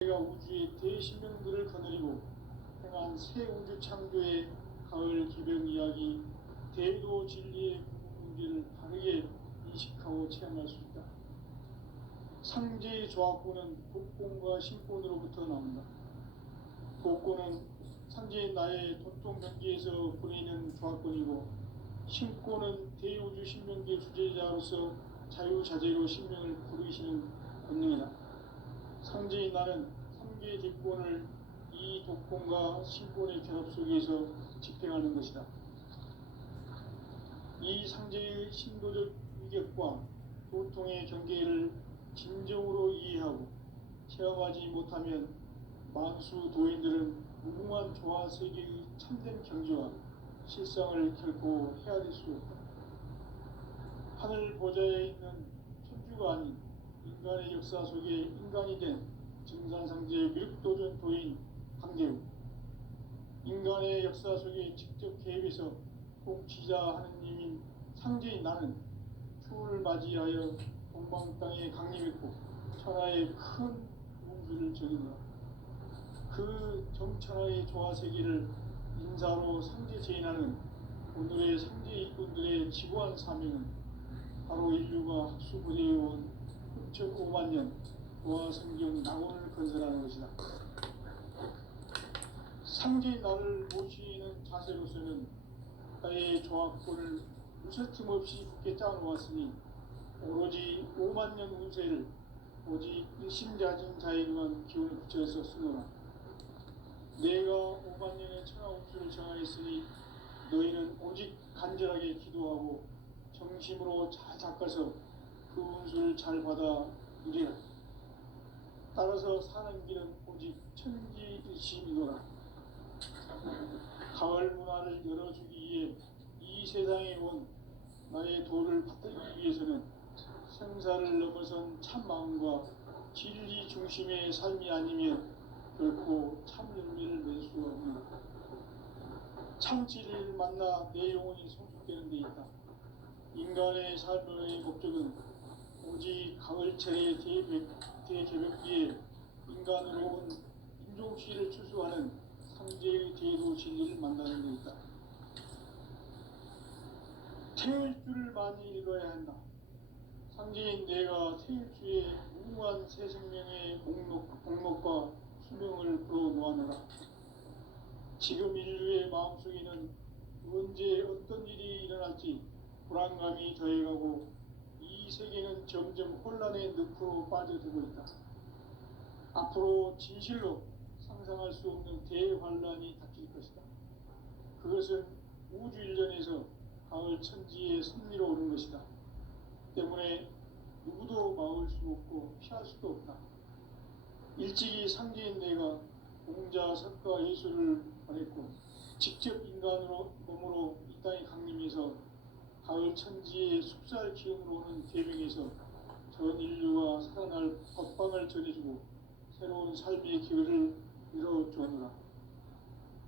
우리가 우주의 대신명들을 거느리고 행한 새 우주 창조의 가을 기병 이야기, 대도 진리의 문제를 바르게 인식하고 체험할 수 있다. 상제의 조합구는 독공과 신권으로부터 나온다. 독권은 상제의 나의 도통 경계에서 보내는 조합권이고, 신권은 대우주 신명계 주제자로서 자유자재로 신명을 부르시는 권능이다. 상제의 나는 삼계의 뒷권을 이 독권과 신권의 결합 속에서 집행하는 것이다. 이 상제의 신도적 위격과 도통의 경계를 진정으로 이해하고 체험하지 못하면 만수 도인들은 무궁한 조화 세계의 참된 경지와 실상을 결코 헤아릴 수 없다. 하늘 보좌에 있는 천주가 아닌 인간의 역사 속에 인간이 된 증산상제의 밀도전 도인 황대우, 인간의 역사 속에 직접 개입해서 통치자 하느님인 상제인 나는 추을 맞이하여 동방 땅에 강림했고 천하의 큰 우주를 정의하라. 그 정천하의 조화세계를 인사로 상제 제인하는 오늘의 상제 일꾼들의 지고한 사명은 바로 인류가 학수부대해온 6,500만 년 도화성경 낙원을 건설하는 것이다. 상제의 나를 모시는 자세로서는 나의 조합권을 무설틈 없이 굳게 짜놓았으니 오로지 5만 년 운세를 오직 일심자진 자에게만 기운을 붙여서 쓰노라. 내가 5만 년의 천하 운수를 정하였으니 너희는 오직 간절하게 기도하고 정심으로 잘 닦아서 그 운수를 잘 받아 누리라. 따라서 사는 길은 오직 천지일심이노라. 가을 문화를 열어주기 위해 이 세상에 온 나의 도를 받들기 위해서는 생사를 넘어선 참마음과 진리 중심의 삶이 아니면 결코 참 열매를 맺을 수 없는 참 진리를 만나 내 영혼이 성숙되는 데 있다. 인간의 삶의 목적은 오직 가을철의 대개벽기에 인간으로 온 인종시를 추수하는 상제의 대도 진리를 만나는 데 있다. 태일 줄을 많이 읽어야 한다. 상제인 내가 태일주의 무궁한 새 생명의 목록과 수명을 불어놓아노라. 지금 인류의 마음속에는 언제 어떤 일이 일어날지 불안감이 더해가고 이 세계는 점점 혼란의 늪으로 빠져들고 있다. 앞으로 진실로 상상할 수 없는 대환란이 닥칠 것이다. 그것은 우주 일전에서 가을 천지의 섭리로 오는 것이다. 때문에 누구도 막을 수 없고 피할 수도 없다. 일찍이 상제인 내가 공자, 석가, 예수를 보냈고 직접 인간으로 몸으로 이 땅에 강림해서 가을 천지의 숲살 기운으로 오는 계명에서 전 인류가 살아날 법방을 전해주고 새로운 삶의 기회를 열어주느라.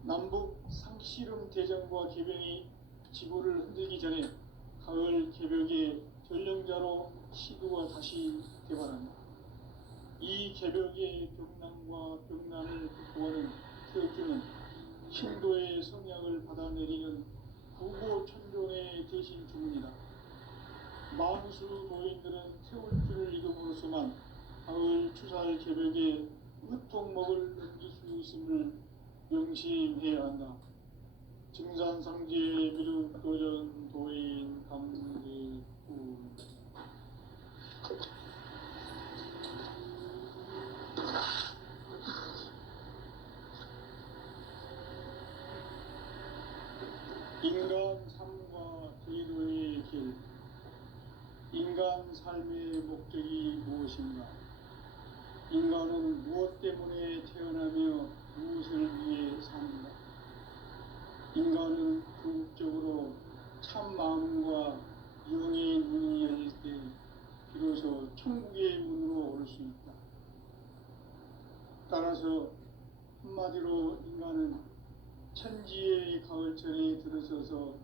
남북 상씨름 대전과 계병이 지구를 흔들기 전에 가을 개벽의 전령자로 시도가 다시 개발한다. 이 개벽의 병난과 병난을 극복하는 태극주는 신도의 성약을 받아내리는 구고천존의 대신 주문이다. 만수 도인들은 태울주를 이름으로서만 가을 추살 개벽의 으통목을 넘길 수 있음을 명심해야 한다. 증산상제 미륵도전 도인 감리군. 인간 삶과 제도의 길. 인간 삶의 목적이 무엇인가? 인간은 무엇 때문에 태어나며 무엇을 위해 사는가? 인간은 궁극적으로 참 마음과 영의 문이 열릴 때 비로소 천국의 문으로 올 수 있다. 따라서 한마디로 인간은 천지의 가을철에 들어서서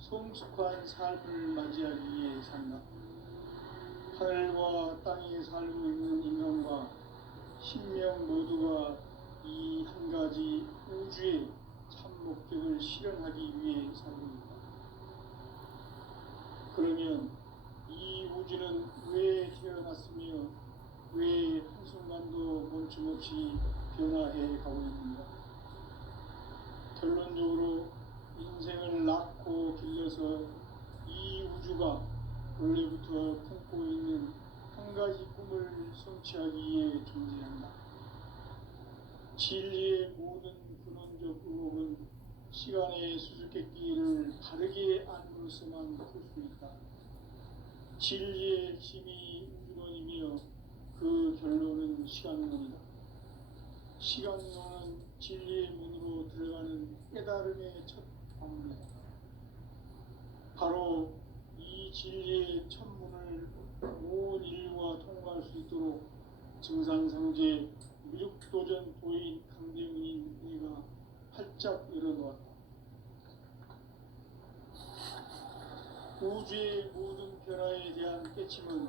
성숙한 삶을 맞이하기 위해 산다. 하늘과 땅에 살고 있는 인간과 신명 모두가 이 한 가지 우주의 참 목적을 실현하기 위해 살입니다. 그러면 이 우주는 왜 태어났으며 왜 한순간도 멈춤없이 변화해 가고 있는가? 결론적으로 인생을 낳고 길러서 이 우주가 원래부터 품고 있는 한 가지 꿈을 성취하기 위해 존재한다. 진리의 모든 근원적 의혹은 시간의 수수께끼를 바르게 안으로서만 풀 수 있다. 진리의 핵심이 우주론이며 그 결론은 시간론이다. 시간론은 진리의 문으로 들어가는 깨달음의 첫 방문이다. 바로 이 진리의 첫 문을 온 인류가 통과할 수 있도록 증산상제 미륵도전 도인 강대문인 내가 활짝 열어놓았다. 우주의 모든 변화에 대한 깨침은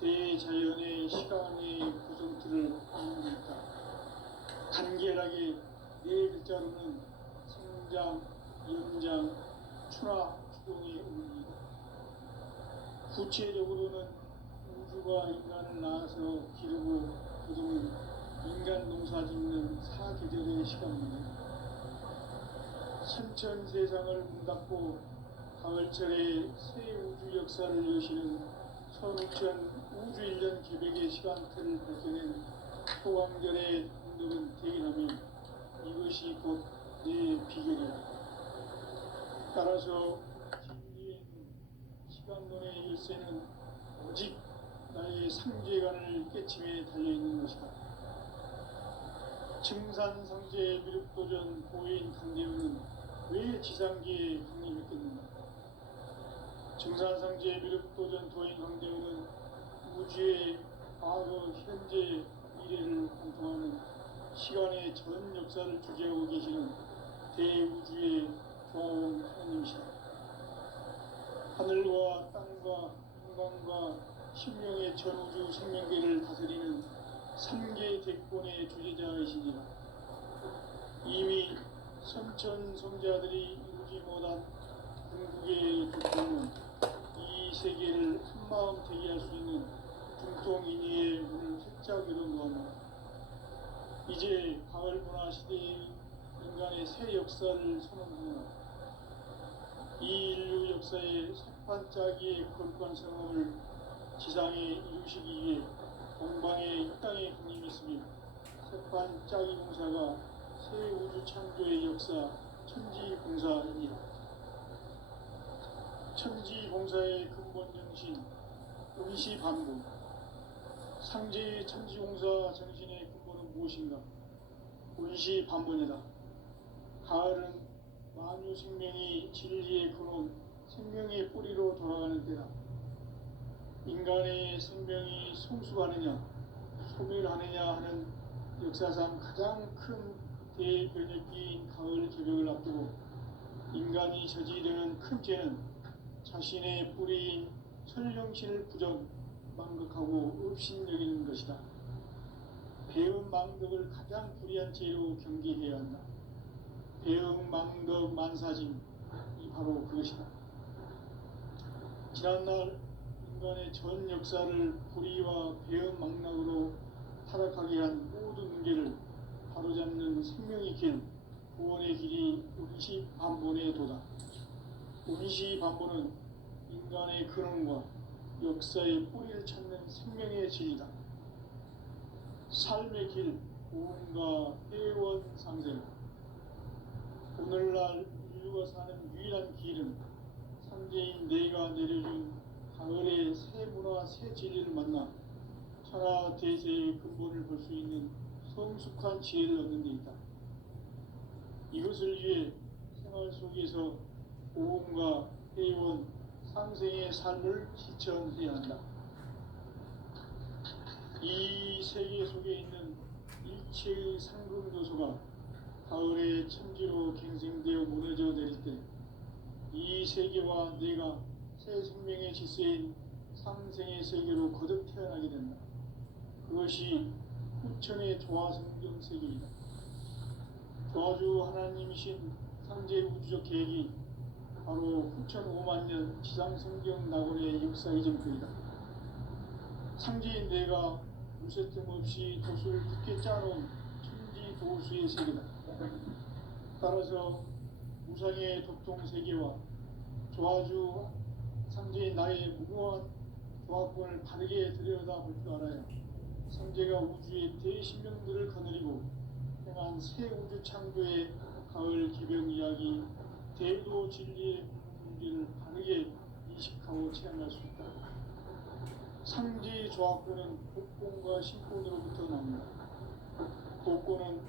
대자연의 시간의 구성틀을 갖고 있다. 간결하게 네 글자로는 성장, 연장, 추락, 추동의 의미이다. 구체적으로는 우주가 인간을 낳아서 기르고 거두는 인간 농사 짓는 사계절의 시간입니다. 선천 세상을 문 닫고 가을철에 새 우주 역사를 여시는 선우천 우주 1년 계백의 시간틀을 밝혀낸 소강절의 운동은 대견하며 이것이 곧 내 비결이다. 따라서 진리의 시간론의 열쇠는 오직 나의 상제관을 깨침에 달려있는 것이다. 증산상제 미륵도전 보인 강대우는 왜 지상계에 강림했겠는가? 증산상제 미륵도전 도인 강대우는 우주의 과거, 현재, 미래를 관통하는 시간의 전 역사를 주재하고 계시는 대우주의 교황 하나님이시다. 하늘과 땅과 인간과 신명의 전우주 생명계를 다스리는 3개 대권의 주제자이시니라. 이미 선천성자들이 이루지 못한 궁극의 두통은 이 세계를 한마음 되게 할 수 있는 중통인의의 문을 활짝 열어놓았다. 이제 가을 문화 시대의 인간의 새 역사를 선언하노라. 이 인류 역사의 석판짜기의 거룩한 성험을 지상에 이루시기 위해 동방의 이 땅에 강림했으며 석판짜기 공사가 새 우주 창조의 역사 천지공사입니다. 천지공사의 근본 정신 응시반복. 상제의 천지공사 정신의 근본은 무엇인가? 응시반복이다. 가을은 만유 생명이 진리의 근원, 생명의 뿌리로 돌아가는 때다. 인간의 생명이 성숙하느냐, 소멸하느냐 하는 역사상 가장 큰 대변혁기인 가을 개벽을 앞두고 인간이 저지르는 큰 죄는 자신의 뿌리인 설령신을 부정, 망극하고 업신여기는 것이다. 배음 망덕을 가장 불의한 죄로 경계해야 한다. 배음 망덕 만사짐이 바로 그것이다. 지난날 인간의 전 역사를 불의와 배음 망락으로 타락하게 한 모든 문제를 바로잡는 생명의 길, 구원의 길이 운시반본의 도다. 운시반본은 인간의 근원과 역사의 뿌리를 찾는 생명의 진리다. 삶의 길, 구원과 회원 상생. 오늘날 인류가 사는 유일한 길은 상제인 내가 내려준 가을의 새 문화, 새 진리를 만나 천하 대세의 근본을 볼 수 있는 성숙한 지혜를 얻는 데 있다. 이것을 위해 생활 속에서 보험과 회원, 상생의 삶을 실천해야 한다. 이 세계 속에 있는 일체의 상금도소가 가을의 천지로 갱생되어 무너져 내릴 때 이 세계와 내가 새 생명의 질서인 상생의 세계로 거듭 태어나게 된다. 그것이 후천의 조화성경 세계이다. 조화주 하나님이신 상제 우주적 계획이 바로 후천 5만 년 지상성경 낙원의 역사 이전표이다. 상제인 내가 무쇠 틈 없이 돛을 굳게 짜놓은 천지 도수의 세계다. 따라서 무상의 도통 세계와 조화주 상제인 나의 무고한 조화권을 바르게 들여다볼 줄 알아야 상제가 우주의 대신명들을 거느리고 행한 새 우주 창조의 가을 기병 이야기 대도 진리의 문제를 바르게 인식하고 체험할 수 있다. 상제 조화권은 복권과 신권으로부터 나옵니다. 복권은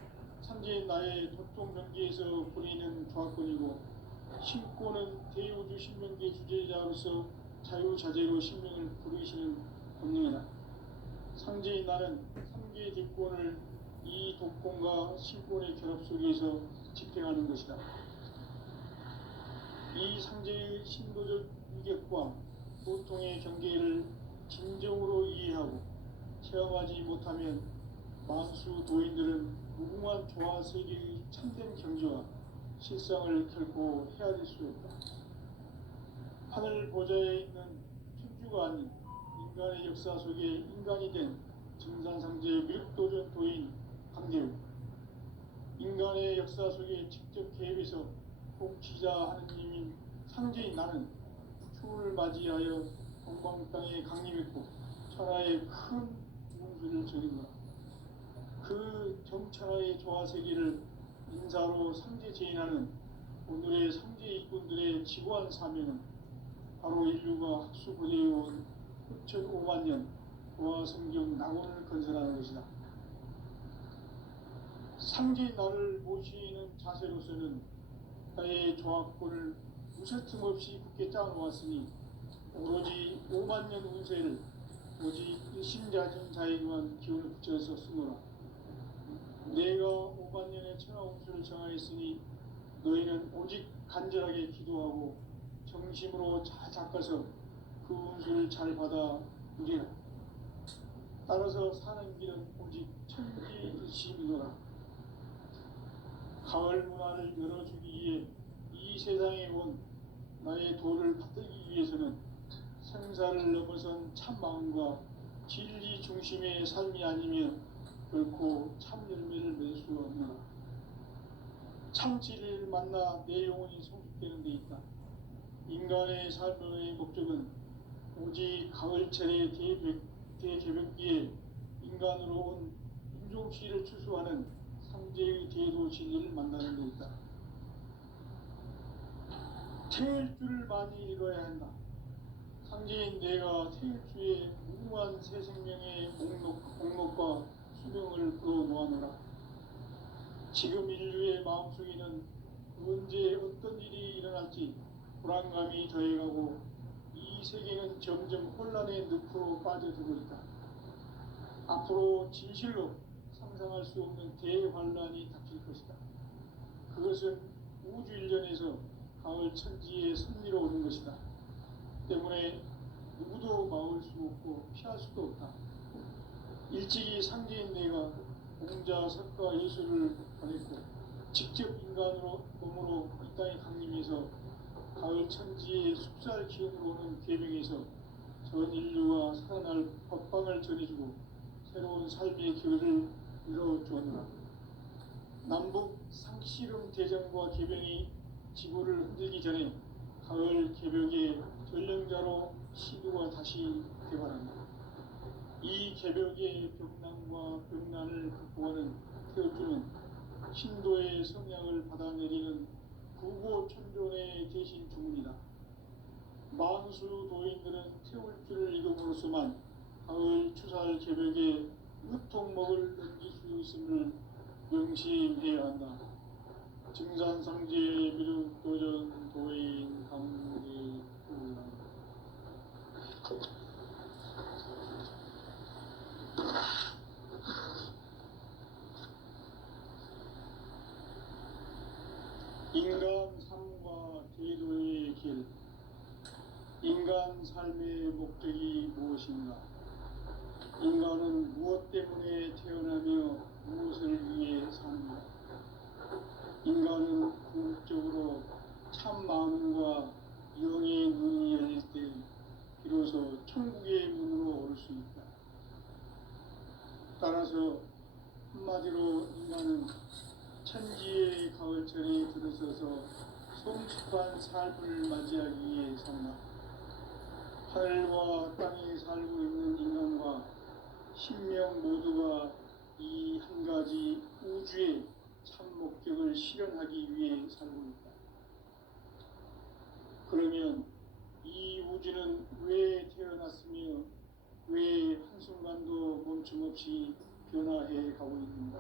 상제인 나의 도통 명계에서 보이는 조화권이고, 신권은 대우주 신명계 주제자로서 자유자재로 신명을 부르시는 본능이다. 상제인 나는 3개의 뒷권을 이 독권과 신권의 결합 속에서 집행하는 것이다. 이 상제의 신도적 위격과 보통의 경계를 진정으로 이해하고 체험하지 못하면 만수 도인들은 무궁한 조화 세계의 참된 경지와 실상을 결코 헤아릴 수 없다. 하늘 보좌에 있는 천주가 아닌 인간의 역사 속에 인간이 된 증산상제의 미륵도전 도인 강대우, 인간의 역사 속에 직접 개입해서 통치자 하느님인 상제인 나는 추을 맞이하여 동방 땅에 강림했고 천하의 큰 운수를 전인다. 그 정천하의 조화 세계를 인사로 상제 제인하는 오늘의 상제 일꾼들의 지고한 사명은 바로 인류가 학수고대해온 후천 5만 년 조화 성경 낙원을 건설하는 것이다. 상제인 나를 모시는 자세로서는 나의 조화권을 무쇠틈 없이 굳게 짜놓았으니 오로지 5만 년 운세를 오직 일심자진자에게만 기운을 붙여서 쓰노라. 내가 5만 년의 천하 운수를 정하였으니 너희는 오직 간절하게 기도하고 정심으로 잘 닦아서 그 운수를 잘 받아 누리라. 따라서 사는 길은 오직 천지의심이노라. 가을 문화를 열어주기 위해 이 세상에 온 나의 도를 받들기 위해서는 생사를 넘어선 참 마음과 진리 중심의 삶이 아니면 결코 참 열매를 맺을 수 없노라. 참 진리를 만나 내 영혼이 성숙되는 데 있다. 인간의 삶의 목적은 오직 가을철의 대개벽기에 인간으로 온 인종시를 추수하는 상제의 대도 진리를 만나는 데 있다. 태일주를 많이 읽어야 한다. 상제인 내가 태일주의 무궁한 새 생명의 목록과 수명을 풀어놓아노라. 지금 인류의 마음속에는 언제 어떤 일이 일어날지 불안감이 더해가고 이 세계는 점점 혼란의 늪으로 빠져들고 있다. 앞으로 진실로 상상할 수 없는 대환란이 닥칠 것이다. 그것은 우주 일련에서 가을 천지의 섭리로 오는 것이다. 때문에 누구도 막을 수 없고 피할 수도 없다. 일찍이 상제인 내가 공자, 석가, 예수를 보냈고 직접 인간으로 몸으로 이 땅에 강림해서 가을 천지의 숲살 기운으로 오는 계명에서 전 인류가 살아날 법방을 전해주고 새로운 삶의 길을 이뤄주었노라. 남북 상씨름 대전과 개병이 지구를 흔들기 전에 가을 개벽의 전령자로 시도가 다시 개발한다. 이 개벽의 벽난과 벽난을 극복하는 태울주는 신도의 성향을 받아내리는 구고천존의 대신 주문이다. 만수 도인들은 태울주를 읽음으로써만 가을 추살 개벽에 으통목을 넘길 수 있음을 명심해야 한다. 증산상제 미륵도전 도인 강대우. 인간 삶과 제도의 길. 인간 삶의 목적이 무엇인가? 인간은 무엇 때문에 태어나며 무엇을 위해 사는가? 인간은 궁극적으로 참 마음과 영의 눈이 열릴 때 비로소 천국의 문으로 오를 수 있다. 따라서 한마디로 인간은 천지의 가을철에 들어서서 성숙한 삶을 맞이하기 위해 산다. 하늘과 땅에 살고 있는 인간과 신명 모두가 이 한 가지 우주의 참 목적을 실현하기 위해 살고 있다. 그러면 이 우주는 왜 태어났으며 왜 한순간도 멈춤없이 변화해 가고 있는가?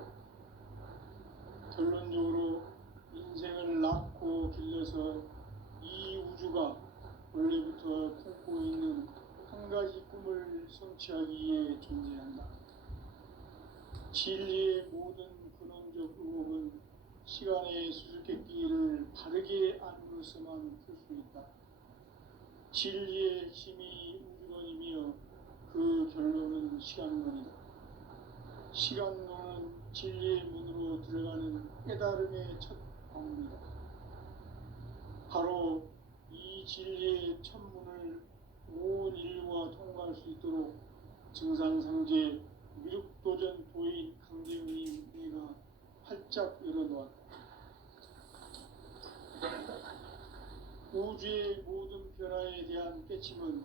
결론적으로 인생을 낳고 길러서 이 우주가 원래부터 품고 있는 한 가지 꿈을 성취하기 위해 존재한다. 진리의 모든 근원적 의혹은 시간의 수수께끼를 바르게 안으로서만 풀 수 있다. 진리의 핵심이 우주론이며 그 결론은 시간론이다. 시간론은 진리의 문으로 들어가는 깨달음의 첫 방문이다. 바로 이 진리의 첫 문을 온 인류가 통과할 수 있도록 증산상제 미륵도전 도인 강대훈이 내가 활짝 열어놓았다. 우주의 모든 변화에 대한 깨침은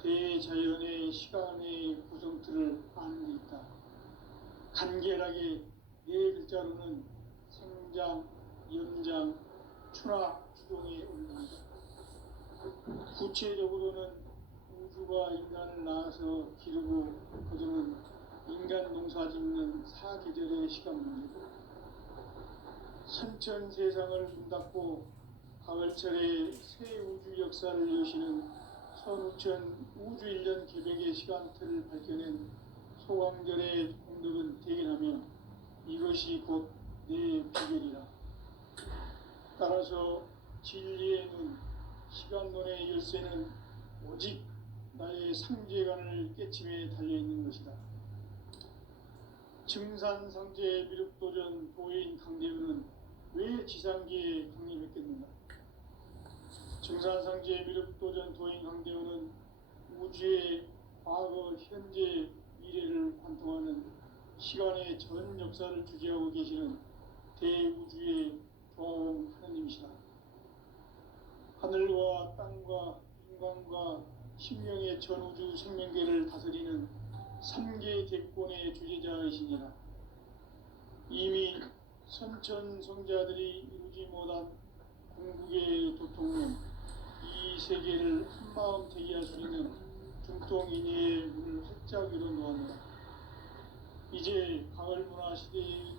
대자연의 시간의 구성틀을 아는 데 있다. 간결하게 네 글자로는 생장, 연장, 추나 추동의 원리이다. 구체적으로는 우주가 인간을 낳아서 기르고 거두는 인간 농사 짓는 사계절의 시간 문제고, 선천 세상을 문 닫고 가을철에 새 우주 역사를 여시는 선우천 우주 1년 개백의 시간틀을 밝혀낸 소강절의 공덕은 대견하며 이것이 곧 내 비결이라. 따라서 진리의 눈, 시간론의 열쇠는 오직 나의 상제관을 깨침에 달려있는 것이다. 증산상제 미륵도전 도인 강대훈은 왜 지상계에 강림했겠는가? 증산상제 미륵도전 도인 강대훈은 우주의 과거, 현재, 미래를 관통하는 시간의 전 역사를 주재하고 계시는 대우주의 조화원 하느님이시다. 하늘과 땅과 인간과 신명의 전우주 생명계를 다스리는 3계 대권의 주재자이시니라. 이미 선천성자들이 이루지 못한 궁극의 도통론, 이 세계를 한마음 되게 할 수 있는 중통인의의 문을 활짝 열어놓았노라. 이제 가을 문화 시대의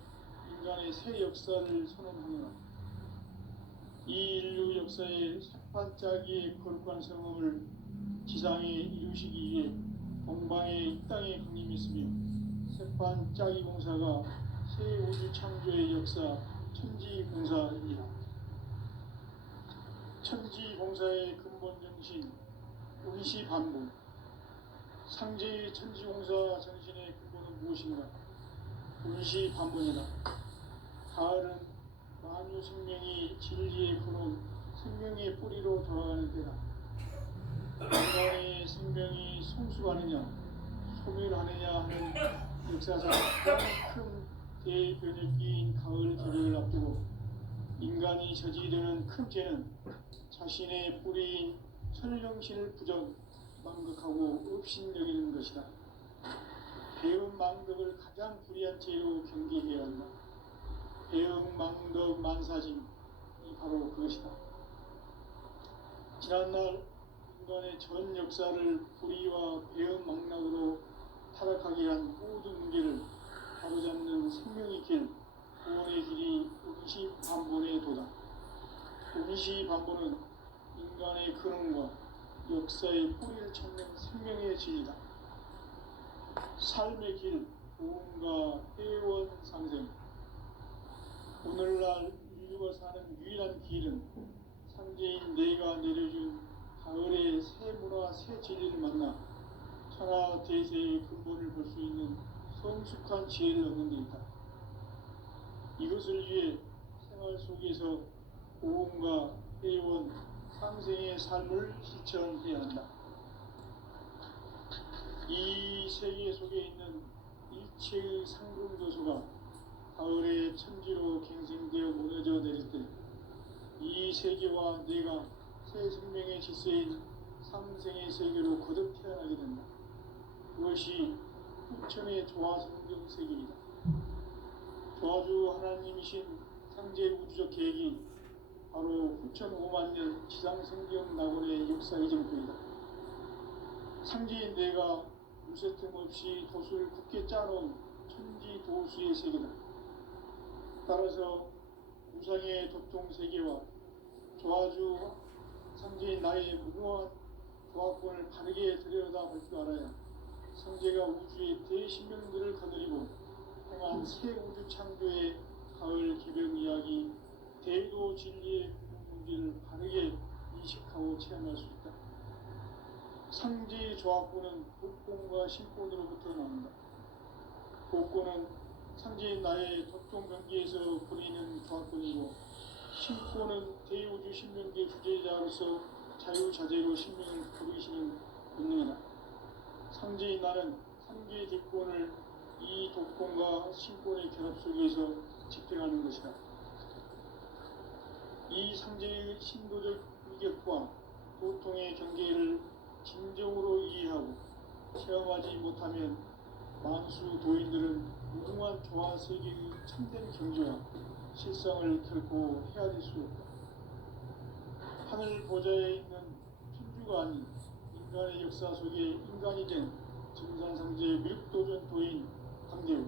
인간의 새 역사를 선언하노라. 이 인류 역사의 새반짝이의 거룩한 성험을 지상에 이루시기 위해 동방의 이 땅에 강림했으며, 새반짝이 공사가 새 우주 창조의 역사 천지공사이니라. 천지공사의 근본 정신 운시반본, 상제의 천지공사 정신의 근본은 무엇인가? 운시반본이다. 가을은 만유 생명이 진리의 근원, 생명의 뿌리로 돌아가는 때다. 인간의 생명이 성숙하느냐, 소멸하느냐 하는 역사상 가장 큰 대변혁기인 가을 개백을 앞두고 인간이 저지르는 큰 죄는 자신의 뿌리인 설령신을 부정, 망극하고 업신여기는 것이다. 배은 망덕을 가장 불의한 죄로 경계해야 한다. 배은 망덕 만사진이 바로 그것이다. 지난날 인간의 전 역사를 불의와 배은 망락으로 타락하게 한 모든 문제를 바로잡는 생명의 길, 구원의 길이 운시반본의 도다. 운시반본은 인간의 근원과 역사의 뿌리를 찾는 생명의 진리다. 삶의 길, 보험과 회원 상생. 오늘날 인류가 사는 유일한 길은 상제인 내가 내려준 가을의 새 문화, 새 진리를 만나 하나 대세의 근본을 볼 수 있는 성숙한 지혜를 얻는 데 있다. 이것을 위해 생활 속에서 고음과 회원, 상생의 삶을 실천해야 한다. 이 세계 속에 있는 일체의 상금도소가 가을의 천지로 갱생되어 무너져 내릴 때 이 세계와 내가 새 생명의 질서인 상생의 세계로 거듭 태어나게 된다. 그것이 후천의 조화성경 세계이다. 조화주 하나님이신 창제 우주적 계획이 바로 후천 5만 년 지상성경 낙원의 역사 이정표이다. 창제인 내가 무쇠 틈 없이 도수를 굳게 짜놓은 천지 도수의 세계다. 따라서 우상의 도통 세계와 조화주 창제인 나의 무궁한 조화권을 바르게 들여다볼 줄 알아야 성제가 우주의 대신명들을 거느리고 행한 새 우주 창조의 가을 개벽 이야기 대도 진리의 문제를 바르게 인식하고 체험할 수 있다. 상제의 조화권은 복권과 신권으로부터 나온다. 복권은 상제인 나의 도통 경계에서 부리는 조화권이고 신권은 대우주 신명계 주제자로서 자유자재로 신명을 부르시는 본능이다. 상제인 나는 상계의 뒷권을 이 독권과 신권의 결합 속에서 집행하는 것이다. 이 상제의 신도적 위격과 도통의 경계를 진정으로 이해하고 체험하지 못하면 만수 도인들은 무궁한 조화 세계의 참된 경지와 실상을 결코 헤아릴 수 없다. 하늘 보좌에 있는 천주가 아닌 인간의 역사 속에 인간이 된 증산상제 밀도전 도인 강대우,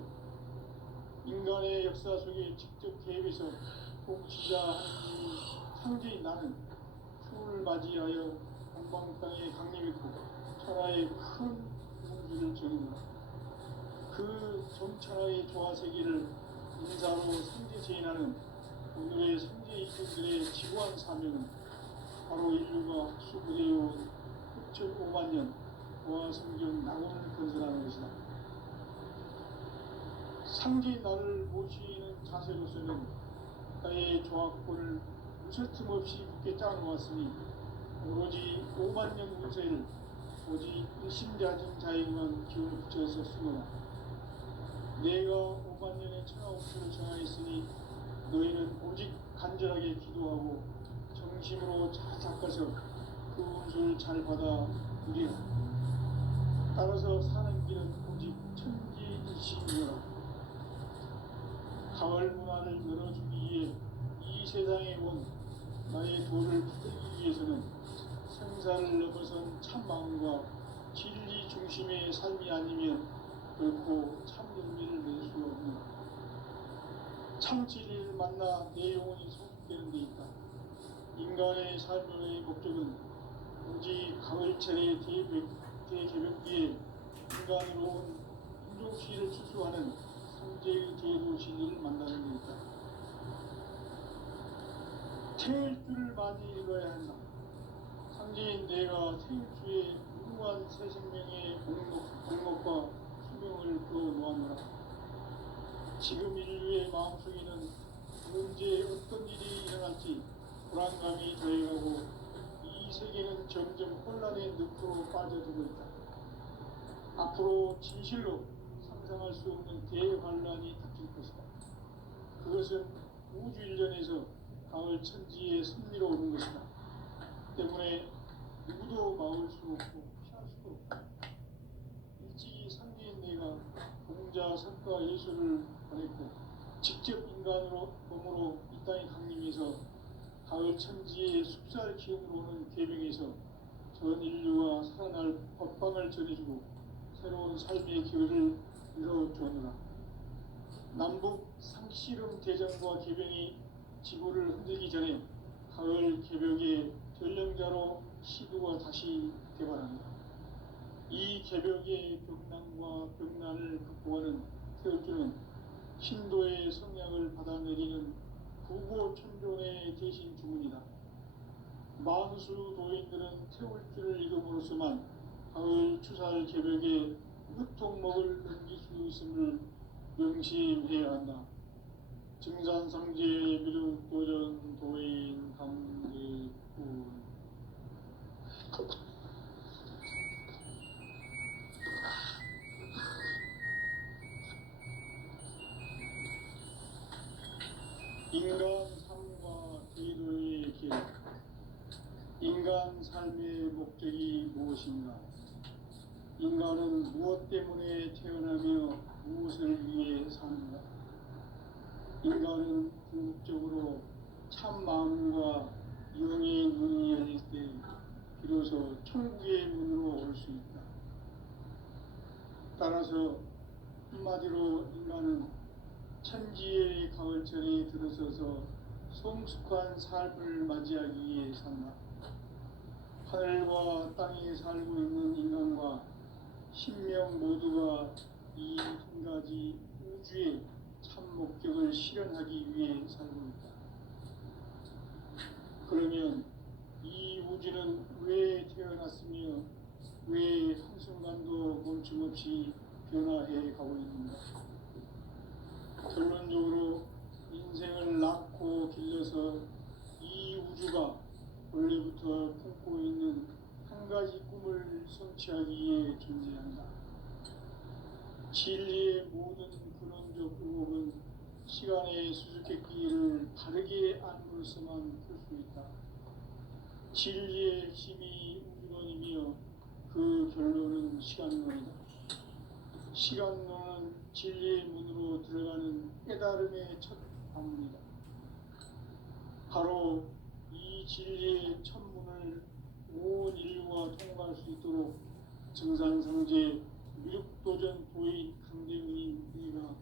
인간의 역사 속에 직접 개입해서 통치자 하느님이 상제인 나는 추운을 맞이하여 동방 땅에 강림했고 천하의 큰 공주를 정했노라. 그 정천하의 조화세계를 인사로 상제 제인하는 오늘의 상제 이분들의 지구한 사명은 바로 인류가 수부되어온 6,5만 년 조화성경 낙원을 건설하는 것이다. 상제인 나를 모시는 자세로서는 나의 조화권을 무쇠틈 없이 굳게 짜놓았으니 오로지 5만 년 운세를 오직 일심자진 자에게만 기운을 붙여서 쓰노라. 내가 5만 년의 천하 운수를 정하였으니 너희는 오직 간절하게 기도하고 정심으로 잘 닦아서 그 운수를 잘 받아 누리라. 따라서 사는 길은 오직 천지일심이라. 가을 문화를 열어주기 위해 이 세상에 온 나의 도를 붙들기 위해서는 생사를 넘어선 참 마음과 진리 중심의 삶이 아니면 결코 참 열매를 낼 수 없는 참 진리를 만나 내 영혼이 소속되는 데 있다. 인간의 삶의 목적은 오직 가을철의 대개벽기에 인간으로 온 인종시를 추수하는 성제의 제도 진리를 만나는 데 있다. 태일 줄을 많이 읽어야 한다. 상제인 내가 태일주의 무궁한 새 생명의 공목과 수명을 부어놓았노라. 지금 인류의 마음속에는 언제 어떤 일이 일어날지 불안감이 더해가고 이 세계는 점점 혼란의 늪으로 빠져들고 있다. 앞으로 진실로 상상할 수 없는 대환란이 닥칠 것이다. 그것은 우주 일련에서 가을 천지의 섭리로 오는 것이다. 때문에 누구도 막을 수 없고 피할 수도 없다. 일찍이 상제인 내가 공자, 석가, 예수를 보냈고 직접 인간으로 몸으로 이 땅에 강림해서 가을 천지의 숲살 기운으로 오는 계명에서 전 인류가 살아날 법방을 전해주고 새로운 삶의 기회를 열어주었노라. 남북 상씨름 대전과 계병이 지구를 흔들기 전에 가을 개벽의 전령자로 시두가 다시 개발한다. 이 개벽의 벽난과 벽난을 극복하는 태울주는 신도의 성향을 받아내리는 구고천존의 대신 주문이다. 만수 도인들은 태울주를 읽음으로써만 가을 추살 개벽에 으통목을 넘길 수 있음을 명심해야 한다. 증산상제 미륵도전 도인 강대군. 인간 삶과 제도의 길. 인간 삶의 목적이 무엇인가? 인간은 무엇 때문에 태어나며 무엇을 위해 사는가? 인간은 궁극적으로 참 마음과 영의 눈이 열릴 때 비로소 천국의 문으로 올 수 있다. 따라서 한마디로 인간은 천지의 가을철에 들어서서 성숙한 삶을 맞이하기 위해 산다. 하늘과 땅에 살고 있는 인간과 신명 모두가 이 한 가지 우주의 참 목적을 실현하기 위해 살고 있다. 그러면 이 우주는 왜 태어났으며 왜 한순간도 멈춤없이 변화해 가고 있는가? 결론적으로 인생을 낳고 길러서 이 우주가 원래부터 품고 있는 한 가지 꿈을 성취하기 위해 존재한다. 진리의 모든 근원적 의혹은 시간의 수수께끼를 바르게 안으로서만 풀 수 있다. 진리의 핵심이 우주론이며 그 결론은 시간론이다. 시간론은 진리의 문으로 들어가는 깨달음의 첫 방문이다. 바로 이 진리의 첫 문을 온 인류가 통과할 수 있도록 증산상제 미륵도전 도인 강대훈이 우리가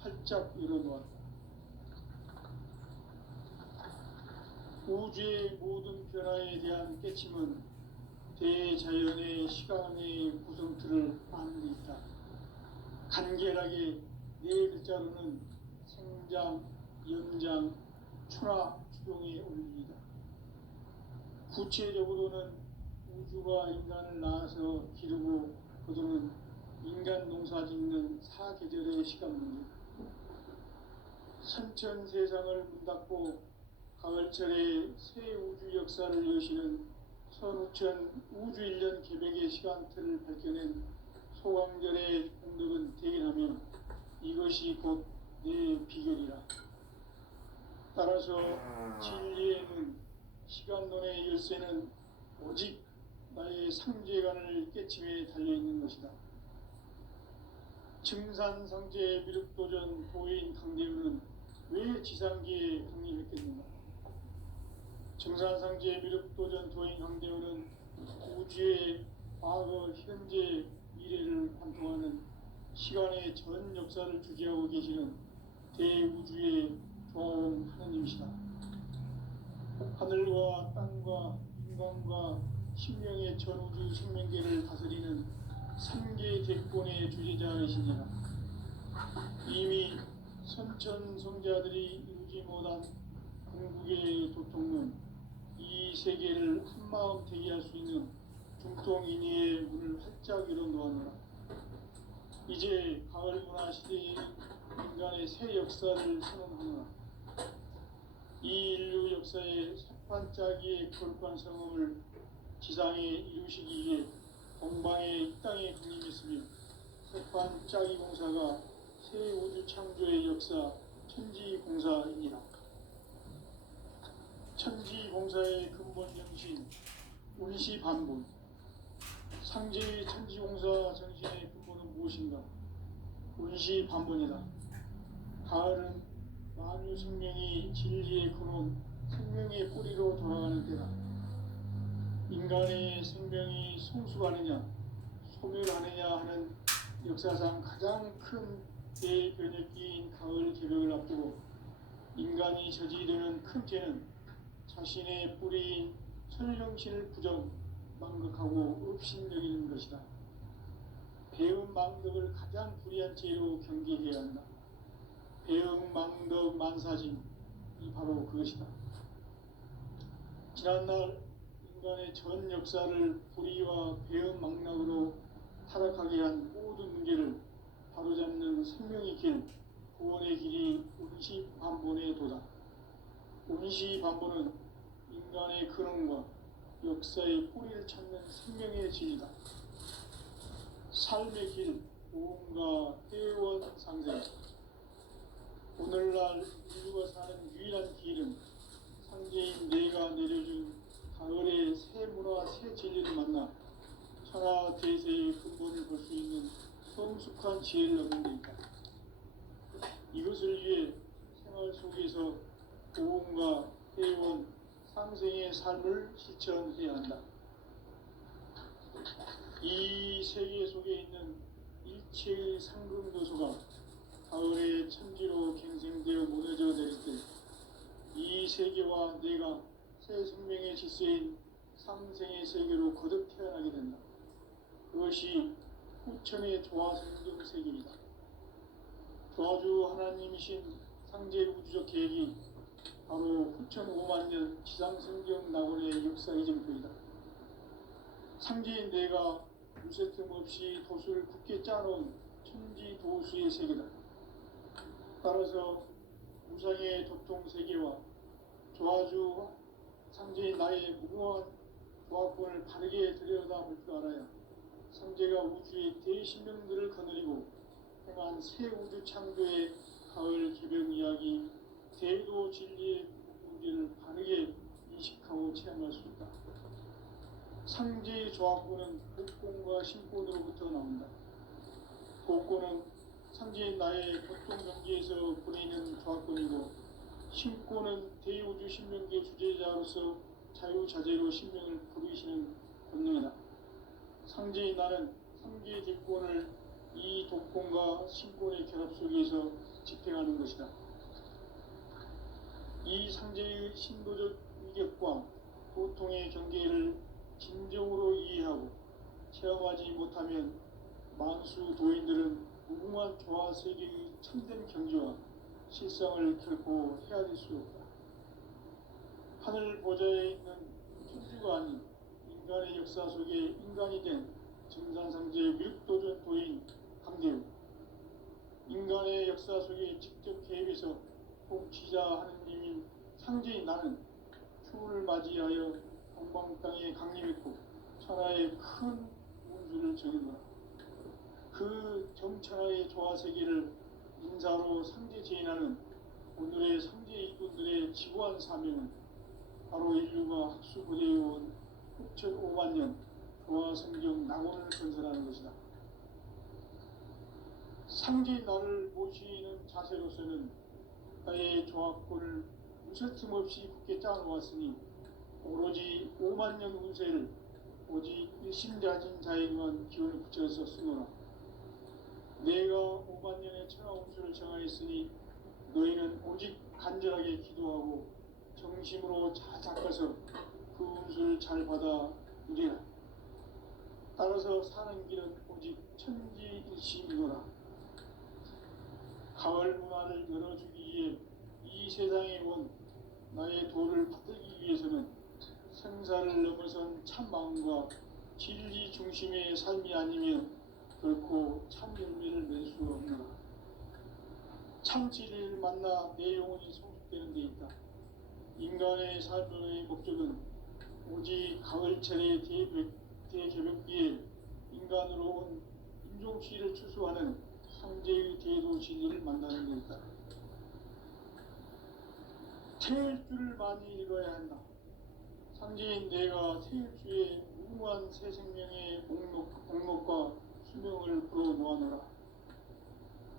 활짝 열어놓았다. 우주의 모든 변화에 대한 깨침은 대자연의 시간의 구성틀을 아는 데 있다. 간결하게 네 글자로는 생장, 연장, 추나 추동의 원리이다. 구체적으로는 우주가 인간을 낳아서 기르고 거두는 인간 농사 짓는 사계절의 시간 문제. 선천 세상을 문 닫고 가을철에 새 우주 역사를 여시는 선우천 우주 1년 개백의 시간틀을 밝혀낸 소강절의 공덕은 대견하며 이것이 곧 내 비결이라. 따라서 진리에는 시간론의 열쇠는 오직 나의 상제관을 깨침에 달려있는 것이다. 증산상제 미륵도전 도인 강대훈은 왜 지상계에 강림했겠는가? 증산상제 미륵도전 도인 강대훈은 우주의 과거, 현재, 미래를 관통하는 시간의 전 역사를 주재하고 계시는 대우주의 조화원 하느님이시다. 하늘과 땅과 인간과 신명의 전우주 생명계를 다스리는 삼계 대권의 주제자이시니라. 이미 선천성자들이 이루지 못한 궁극의 도통론, 이 세계를 한마음 되게 할 수 있는 중통인의의 문을 활짝 열어놓았노라. 이제 가을 문화 시대의 인간의 새 역사를 선언하노라. 이 인류 역사의 새반짝이의 거룩한 성험을 지상에 이루시기 위해 동방의 이 땅에 강림했으며 새반짝이 공사가 새 우주 창조의 역사 천지공사이니라. 천지공사의 근본 정신 운시반본. 상제의 천지공사 정신의 근본은 무엇인가? 운시반본이다. 가을은 만유 생명이 진리의 근원, 생명의 뿌리로 돌아가는 때다. 인간의 생명이 성숙하느냐, 소멸하느냐 하는 역사상 가장 큰 대변혁기인 가을 개벽을 앞두고 인간이 저지르는 큰 죄는 자신의 뿌리인 설령신을 부정, 망극하고 업신여기는 것이다. 배음 망덕을 가장 불의한 죄로 경계해야 한다. 배음 망덕 만사진, 이 바로 그것이다. 지난날 인간의 전 역사를 불의와 배은망락으로 타락하게 한 모든 문제를 바로잡는 생명의 길, 구원의 길이 운시반본에 도다. 운시반본은 인간의 근원과 역사의 뿌리를 찾는 생명의 진리다. 삶의 길, 보험과 회원 상생. 오늘날 인류가 사는 유일한 길은 상제인 내가 내려준 가을의 새 문화, 새 진리를 만나 천하 대세의 근본을 볼 수 있는 성숙한 지혜를 얻는 데 있다. 이것을 위해 생활 속에서 보험과 회원, 상생의 삶을 실천해야 한다. 이 세계 속에 있는 일체의 상금도소가 가을의 천지로 갱생되어 무너져 내릴 때 이 세계와 내가 새 생명의 질서인 상생의 세계로 거듭 태어나게 된다. 그것이 후천의 조화성경 세계이다. 조화주 하나님이신 상제 우주적 계획이 바로 후천 5만년 지상성경 낙원의 역사 이정표이다. 상제인 내가 무쇠틈 없이 도수를 굳게 짜놓은 천지 도수의 세계다. 따라서 우상의 도통세계와 조화주 상제인 나의 무궁한 조화권을 바르게 들여다볼 줄 알아야 상제가 우주의 대신명들을 거느리고 행한 새 우주 창조의 가을 개변 이야기, 대도 진리의 문제를 바르게 인식하고 체험할 수 있다. 상제의 조화권은 복권과 신권으로부터 나온다. 복권은 상제인 나의 보통 경계에서 보내는 조화권이고, 신권은 대우주 신명계 주제자로서 자유자재로 신명을 부르시는 권능이다. 상제인 나는 상계 뒷권을 이 독권과 신권의 결합 속에서 집행하는 것이다. 이 상제의 신도적 위격과 고통의 경계를 진정으로 이해하고 체험하지 못하면 만수 도인들은 무궁한 조화 세계의 참된 경지와 실상을 결코 헤아릴 수 없다. 하늘 보좌에 있는 천주가 아닌 인간의 역사 속에 인간이 된 정산상제 밀도전 도인 강대우, 인간의 역사 속에 직접 개입해서 통치자 하느님인 상제인 나는 추운을 맞이하여 동방 땅에 강림했고 천하의 큰 운수를 정해놓아 그 정천하의 조화세계를 인사로 상제 제인하는 오늘의 상제 일꾼들의 지구한 사명은 바로 인류가 학수고대해온 6,500만 조화성경 낙원을 건설하는 것이다. 상제인 나를 모시는 자세로서는 나의 조화권을 무쇠틈 없이 굳게 짜놓았으니 오로지 5만년 운세를 오직 일심자진 자에게만 기운을 붙여서 쓰노라. 내가 5만년의 천하 운수를 정하였으니 너희는 오직 간절하게 기도하고 정심으로 잘 닦아서 그 운수를 잘 받아 누리라. 따라서 사는 길은 오직 천지일심이노라. 가을 문화를 열어주기 위해 이 세상에 온 나의 도를 받들기 위해서는 생사를 넘어선 참 마음과 진리 중심의 삶이 아니면 결코 참 열매를 낼 수 없노라. 참 진리를 만나 내 영혼이 성숙되는 데 있다. 인간의 삶의 목적은 오직 가을철의 대개벽기에 인간으로 온 인종치를 추수하는 상제의 대도 진리를 만나는 데 있다. 태일주를 많이 읽어야 한다. 상제인 내가 태일주의 무궁한 새 생명의 목록과 수명을 불어놓아노라.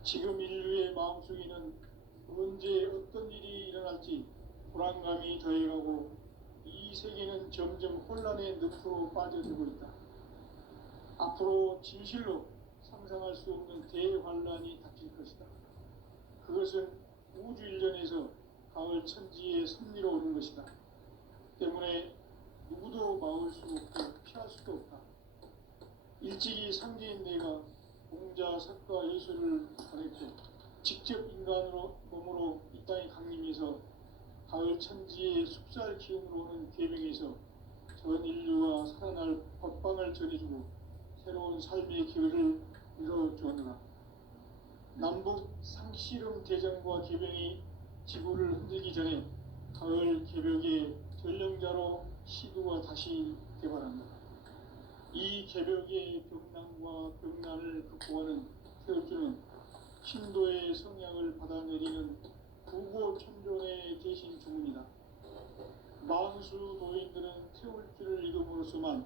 지금 인류의 마음속에는 언제 어떤 일이 일어날지 불안감이 더해가고 이 세계는 점점 혼란의 늪으로 빠져들고 있다. 앞으로 진실로 상상할 수 없는 대환란이 닥칠 것이다. 그것은 우주 일련에서 가을 천지의 섭리로 오는 것이다. 때문에 누구도 막을 수 없고 피할 수도 없다. 일찍이 상제인 내가 공자, 석가, 예술을 가르쳐 직접 인간으로 몸으로 이 땅에 강림해서 가을 천지의 숲살 기운으로 오는 계명에서 전 인류가 살아날 법방을 전해주고 새로운 삶의 기회를 열어주었노라. 남북 상씨름 대전과 개병이 지구를 흔들기 전에 가을 개벽의 전령자로 시도가 다시 개발한다. 이 개벽의 병난과 병난을 극복하는 태울주는 신도의 성향을 받아내리는 구고 천존의 대신 주문이다. 만수 노인들은 태울주를 이름으로서만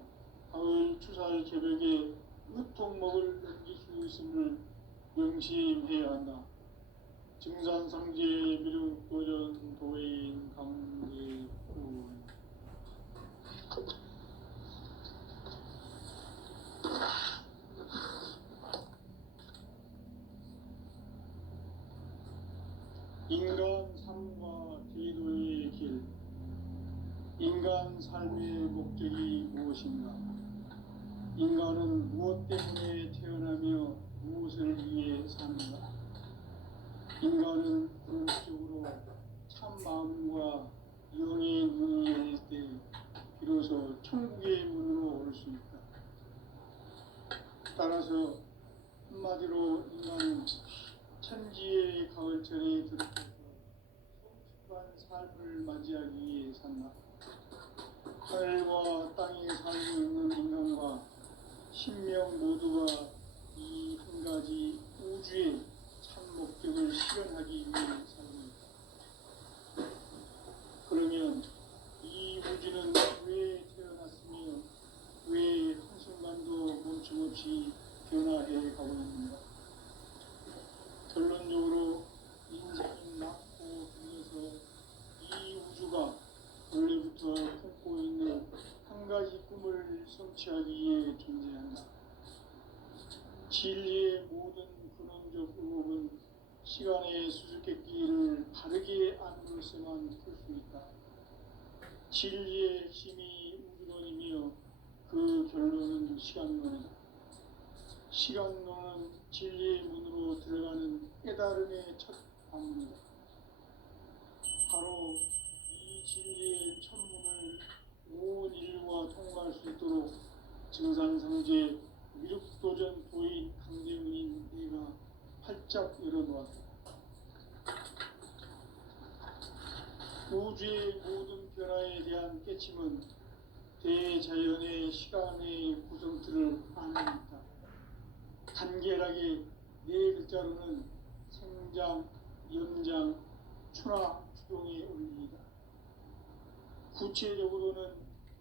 가을 추살 개벽에 의통목을 넘길 수 있음을 명심해야 한다. 증산상제 미륵도전 도인 강대군. 인간 삶과 제도의 길. 인간 삶의 목적이 무엇인가? 인간은 무엇 때문에 태어나며 무엇을 위해 사는가? 인간은 궁극적으로 참 마음과 영의 눈이 열릴 때 비로소 천국의 문으로 올 수 있다. 따라서 한마디로 인간은 천지의 가을철에 들어서서 성숙한 삶을 맞이하기 위해 산다. 하늘과 땅에 살고 있는 인간과 신명 모두가 이 한 가지 우주의 참 목적을 실현하기 위해 살고 있다. 그러면 이 우주는 왜 태어났으며 왜 한순간도 멈춤없이 변화해 가고 있는가? 결론적으로 인생은 낳고 빌려서 이 우주가 원래부터 품고 있는 한 가지 꿈을 성취하기 위해 존재한다. 진리의 모든 근원적 의혹은 시간의 수수께끼를 바르게 안으로서만 풀 수 있다. 진리의 핵심이 우주론이며 그 결론은 시간론이다. 시간론은 진리의 문으로 들어가는 깨달음의 첫 방문이다. 바로 이 진리의 천문을 온 인류가 통과할 수 있도록 증산상제 미륵도전 도인 강대훈인 내가 활짝 열어놓았다. 우주의 모든 변화에 대한 깨침은 대자연의 시간의 구성틀을 안는다. 간결하게 네 글자로는 생장, 연장, 추나, 추동의 원리이다. 구체적으로는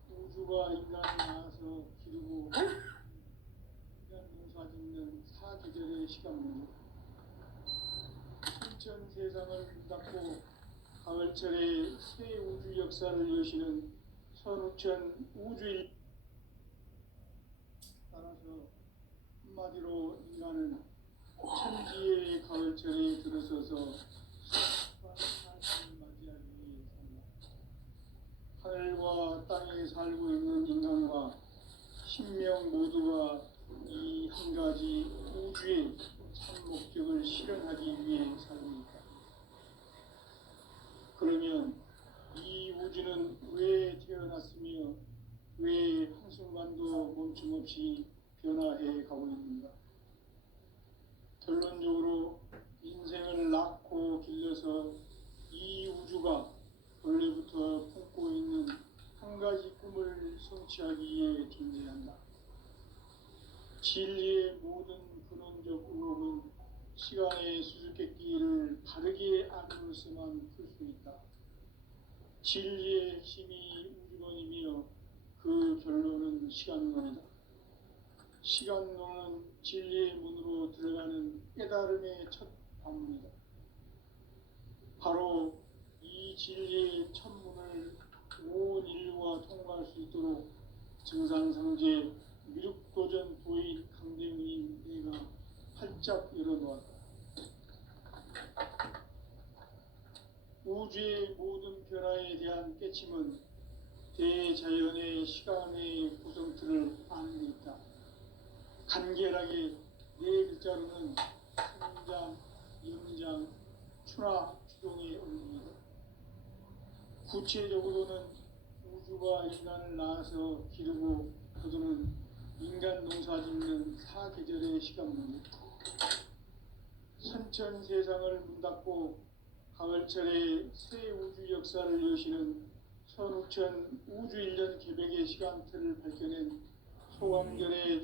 우주가 인간을 낳아서 기르고 인간 농사 짓는 사계절의 시간문이다. 신천 세상을 닫고 가을철에 새 우주 역사를 여시는 선우천 우주일. 따라서 한마디로 인간은 천지의 가을철에 들어서서 수많은 삶을 맞이하기 위해 산다. 하늘과 땅에 살고 있는 인간과 신명 모두가 이 한 가지 우주의 참 목적을 실현하기 위해 살고 있다. 그러면 이 우주는 왜 태어났으며 왜 한순간도 멈춤없이 변화해 가고 있는가? 결론적으로 인생을 낳고 길러서 이 우주가 원래부터 품고 있는 한 가지 꿈을 성취하기 위해 존재한다. 진리의 모든 근원적 의혹은 시간의 수수께끼를 바르게 안으로서만 풀 수 있다. 진리의 핵심이 우주론이며 그 결론은 시간론이다. 시간론은 진리의 문으로 들어가는 깨달음의 첫 방문이다. 바로 이 진리의 천문을 온 인류가 통과할 수 있도록 증산상제 미륵도전 도인 강대훈인 내가 활짝 열어놓았다. 우주의 모든 변화에 대한 깨침은 대자연의 시간의 구성틀을 아는 데 있다. 간결하게 네 글자로는 생장, 연장, 추나, 추동의 원리이다. 구체적으로는 우주 우주가 인간을 낳아서 기르고 거두는 인간 농사 짓는 사계절의 시간입니다. 선천 세상을 문 닫고 가을철에 새 우주 역사를 여시는 선우천 우주일년 개벽의 시간틀을 밝혀낸 소강절의